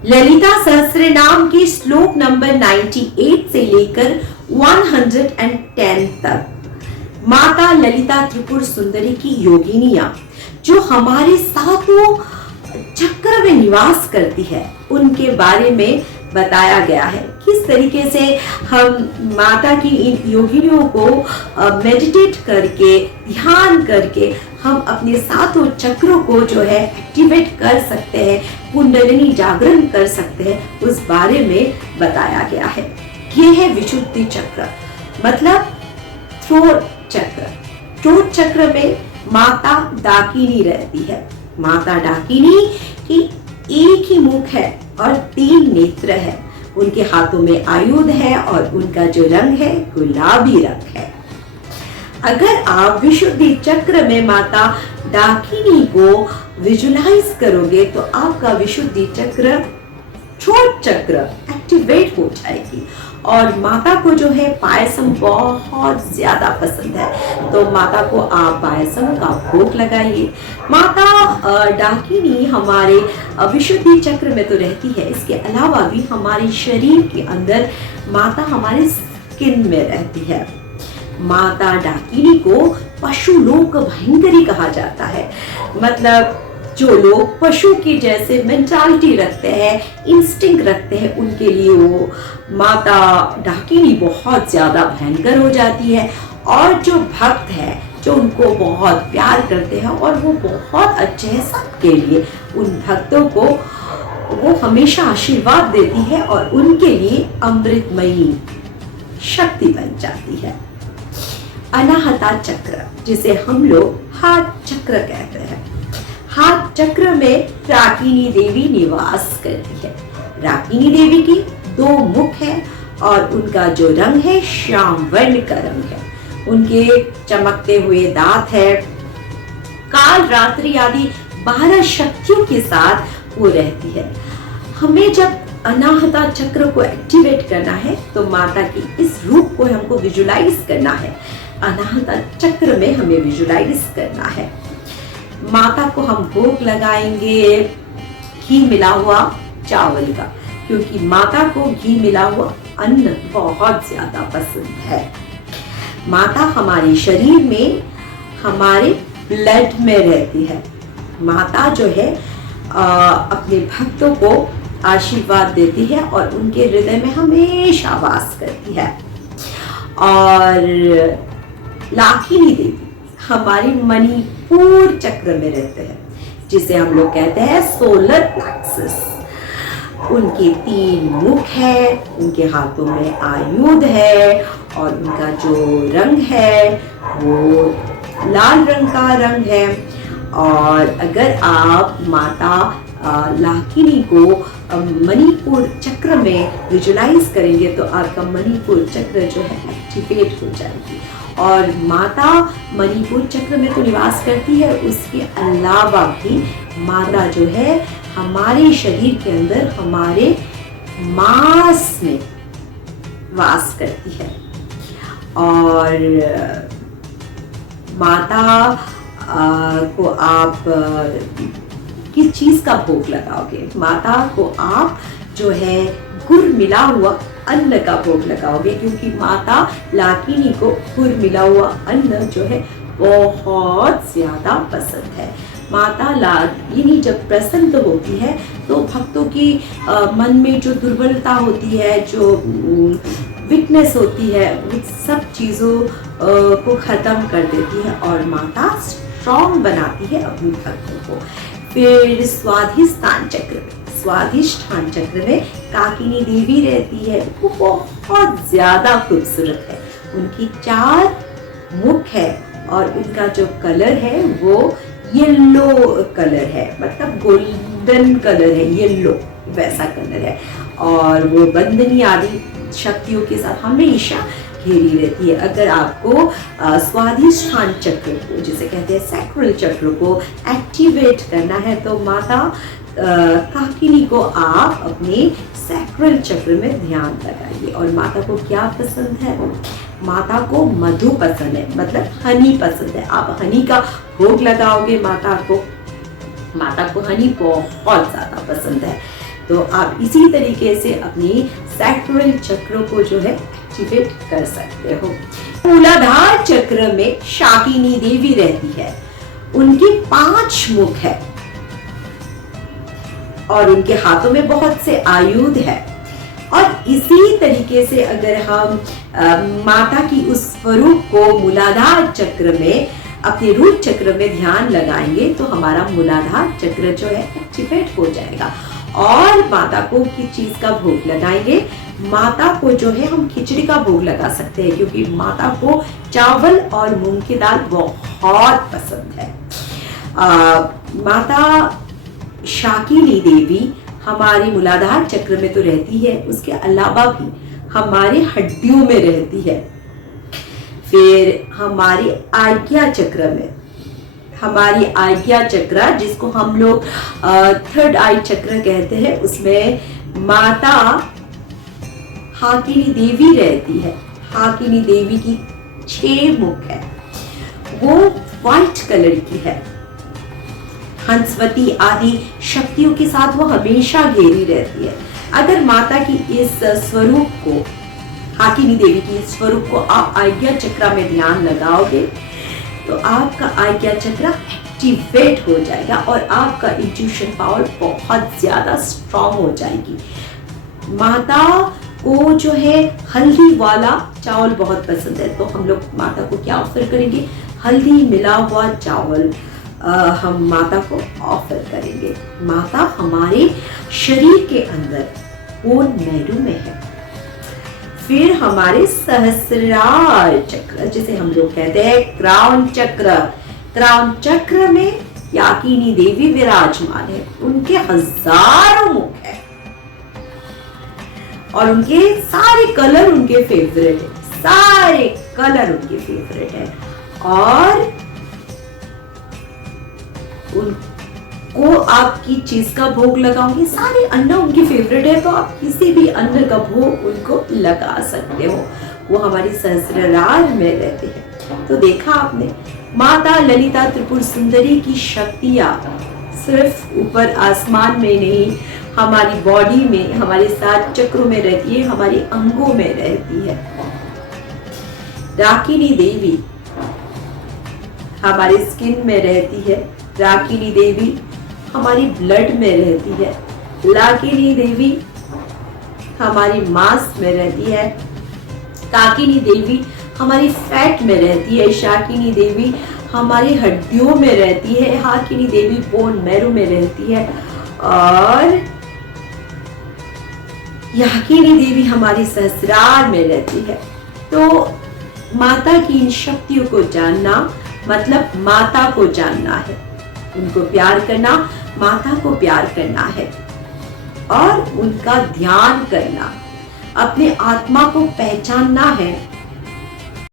ललिता सहस्त्रनाम की श्लोक नंबर 98 से लेकर 110 तक माता ललिता त्रिपुर सुंदरी की योगिनियां जो हमारे सातों चक्र में निवास करती है, उनके बारे में बताया गया है। किस तरीके से हम माता की इन योगिनियों को मेडिटेट करके, ध्यान करके हम अपने सातों चक्रों को जो है एक्टिवेट कर सकते हैं, कुंडलिनी जागरण कर सकते हैं, उस बारे में बताया गया है। ये है विशुद्धि चक्र, मतलब थ्रोट चक्र। थ्रोट चक्र में माता डाकिनी रहती है। माता डाकिनी की एक ही मुख है और 3 नेत्र है। उनके हाथों में आयुध है और उनका जो रंग है गुलाबी रंग है। अगर आप विशुद्धि चक्र में माता डाकिनी को विजुलाइज करोगे तो आपका विशुद्धि चक्र, थ्रोट चक्र एक्टिवेट हो जाएगी। और माता को जो है पायसम बहुत ज्यादा पसंद है, तो माता को आप पायसम का भोग लगाइए। माता डाकिनी हमारे विशुद्धि चक्र में तो रहती है, इसके अलावा भी हमारे शरीर के अंदर माता हमारे स्किन में रहती है। माता डाकिनी को पशुलोक भयंकरी कहा जाता है। मतलब जो लोग पशु की जैसे मेंटालिटी रखते हैं, इंस्टिंक्ट रखते हैं, उनके लिए वो माता डाकिनी बहुत ज्यादा भयंकर हो जाती है। और जो भक्त है, जो उनको बहुत प्यार करते हैं और वो बहुत अच्छे हैं सबके लिए, उन भक्तों को वो हमेशा आशीर्वाद देती है और उनके लिए अमृतमयी शक्ति बन जाती है। अनाहता चक्र, जिसे हम लोग हार्ट चक्र कहते हैं, हार्ट चक्र में राकिनी देवी निवास करती है। राकिनी देवी की 2 मुख है और उनका जो रंग है श्याम वर्ण का रंग है। उनके चमकते हुए दांत है। काल रात्रि आदि 12 शक्तियों के साथ वो रहती है। हमें जब अनाहता चक्र को एक्टिवेट करना है तो माता की इस रूप को हमको विजुलाइज करना है। अनाहता चक्र में हमें विजुलाइज करना है। माता को हम भोग लगाएंगे घी मिला हुआ चावल का, क्योंकि माता को घी मिला हुआ अन्न बहुत ज्यादा पसंद है। माता हमारे शरीर में, हमारे ब्लड में रहती है। माता जो है अपने भक्तों को आशीर्वाद देती है और उनके हृदय में हमेशा वास करती है। और लाकिनी देवी हमारी मणिपुर चक्र में रहते हैं, जिसे हम लोग कहते हैं सोलर प्लेक्सस। उनके 3 मुख है, उनके हाथों में आयुध है और उनका जो रंग है वो लाल रंग का रंग है। और अगर आप माता लाकिनी को मणिपुर चक्र में विजुलाइज करेंगे तो आपका मणिपुर चक्र जो है एक्टिवेट हो जाएगी। और माता मणिपुर चक्र में तो निवास करती है, उसके अलावा भी माता जो है हमारे शरीर के अंदर, हमारे मांस में वास करती है। और माता को आप किस चीज का भोग लगाओगे? माता को आप जो है गुड़ मिला हुआ अन्न का भोग लगाओगे, क्योंकि माता लाकिनी को गुड़ मिला हुआ अन्न जो है बहुत ज्यादा पसंद है। माता लाकिनी जब प्रसन्न होती है तो भक्तों की मन में जो दुर्बलता होती है, जो वीकनेस होती है, वो सब चीजों को खत्म कर देती है और माता स्ट्रॉन्ग बनाती है अपने भक्तों को। फिर स्वाधिष्ठान चक्र, स्वाधिष्ठान चक्र में काकिनी देवी रहती है। वो बहुत ज्यादा खूबसूरत है। उनकी 4 मुख है और उनका जो कलर है वो येलो कलर है, मतलब गोल्डन कलर है, येलो वैसा कलर है। और वो बंदनी आदि शक्तियों के साथ हमेशा घेरी रहती है। अगर आपको स्वाधिष्ठान चक्र को, जिसे कहते हैं सैक्रल चक्र को एक्टिवेट करना है तो माता काकिनी को आप अपने सैक्रल चक्र में ध्यान लगाइए। और माता को क्या पसंद है? माता को मधु पसंद है, मतलब हनी पसंद है। आप हनी का भोग लगाओगे माता को, माता को हनी बहुत ज्यादा पसंद है। तो आप इसी तरीके से अपनी सैक्रल चक्र को जो है एक्टिवेट कर सकते हो। मूलाधार चक्र में शाकिनी देवी रहती है। उनके 5 मुख है और उनके हाथों में बहुत से आयुध है। और इसी तरीके से अगर हम माता की उस स्वरूप को मूलाधार चक्र में, अपने रूट चक्र में ध्यान लगाएंगे तो हमारा मूलाधार चक्र जो है एक्टिवेट हो जाएगा। और माता को किस चीज का भोग लगाएंगे? माता को जो है हम खिचड़ी का भोग लगा सकते हैं, क्योंकि माता को चावल और मूंग की दाल बहुत पसंद है। माता शाकिनी देवी हमारी मूलाधार चक्र में तो रहती है, उसके अलावा भी हमारे हड्डियों में रहती है। फिर हमारी आज्ञा चक्र में, हमारी आज्ञा चक्र जिसको हम लोग 3rd आई चक्र कहते हैं, उसमें माता हाकिनी देवी रहती है। हाकिनी देवी की 6 मुख है, वो व्हाइट कलर की है। हंसवती आदि शक्तियों के साथ वो हमेशा घेरी रहती है। अगर माता की इस स्वरूप को, हाकिनी देवी की इस स्वरूप को आप आज्ञा चक्र में ध्यान लगाओगे तो आपका आज्ञा चक्र एक्टिवेट हो जाएगा और आपका इंट्यूशन पावर बहुत ज्यादा स्ट्रांग हो जाएगी। माता को जो है हल्दी वाला चावल बहुत पसंद है, तो हम लोग माता को क्या ऑफर करेंगे? हल्दी मिला हुआ चावल हम माता को ऑफर करेंगे। माता हमारे शरीर के अंदर कोन मेरू में है। फिर हमारे सहस्रार चक्र, जिसे हम लोग कहते हैं क्राउन चक्र, क्राउन चक्र में याकिनी देवी विराजमान है। उनके हजारों मुख है और उनके सारे कलर उनके फेवरेट है, सारे कलर उनके फेवरेट है। और उनको आप किस चीज का भोग लगाओगे? सारे अन्न उनकी फेवरेट है, तो आप किसी भी अन्न का भोग उनको लगा सकते हो। वो हमारी सहस्रार में रहते हैं। तो देखा आपने, माता ललिता त्रिपुर सुंदरी की शक्तियां सिर्फ ऊपर आसमान में नहीं, हमारी बॉडी में, हमारे 7 चक्रों में रहती है, हमारे अंगों में रहती है। राकिनी देवी हमारी स्किन में रहती है। राकिनी देवी हमारी ब्लड में रहती है। लाकिनी देवी हमारी मांस में रहती है। काकिनी देवी हमारी फैट में रहती है। शाकिनी देवी हमारी हड्डियों में रहती है। हाकिनी देवी बोन मैरो में रहती है। और याकिनी देवी हमारी सहस्रार में रहती है। तो माता की इन शक्तियों को जानना मतलब माता को जानना है, उनको प्यार करना, माता को प्यार करना है और उनका ध्यान करना, अपने आत्मा को पहचानना है